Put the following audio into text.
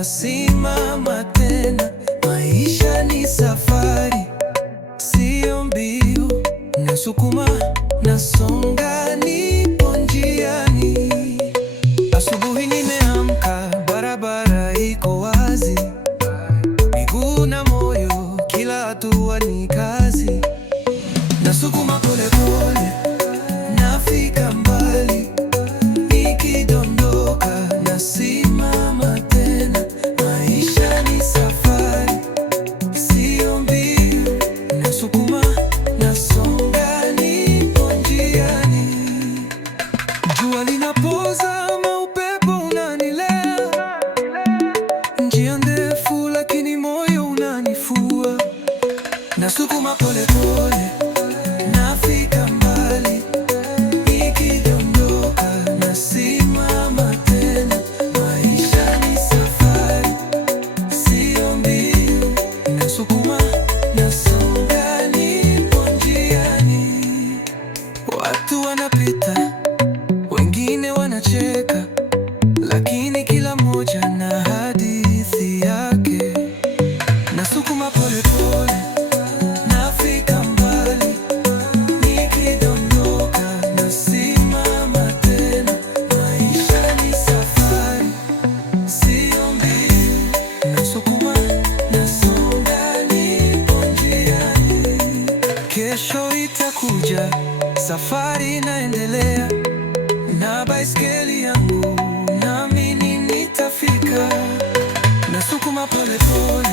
nasimama tena. Maisha ni safari, sio mbio. Nasukuma, nasonga, nipo njiani. Asubuhi nimeamka, barabara iko wazi, miguu na moyo, kila hatua ni kazi. Nasukuma polepole, nafika mbali, nikidondoka nasimama tena. Maisha ni safari, sio mbio. Nasukuma, nasonga, nipo njiani. Jua linapozama, upepo unanilea, njia ndefu lakini moyo unanifua. Nasukuma polepole, nafika mbali, nikidondoka nasimama tena. Maisha ni safari, sio mbio. Nasukuma, nasonga, nipo njiani. Watu wanapita, wengine wanacheka, lakini kila mmoja na hadithi yake. Nasukuma polepole, nafika mbali, nikidondoka nasimama tena. Maisha ni safari, sio mbio. Nasukuma, nasonga, nipo njiani. Kesho itakuja, safari inaendelea, na baiskeli yangu naamini nitafika. Nasukuma polepole,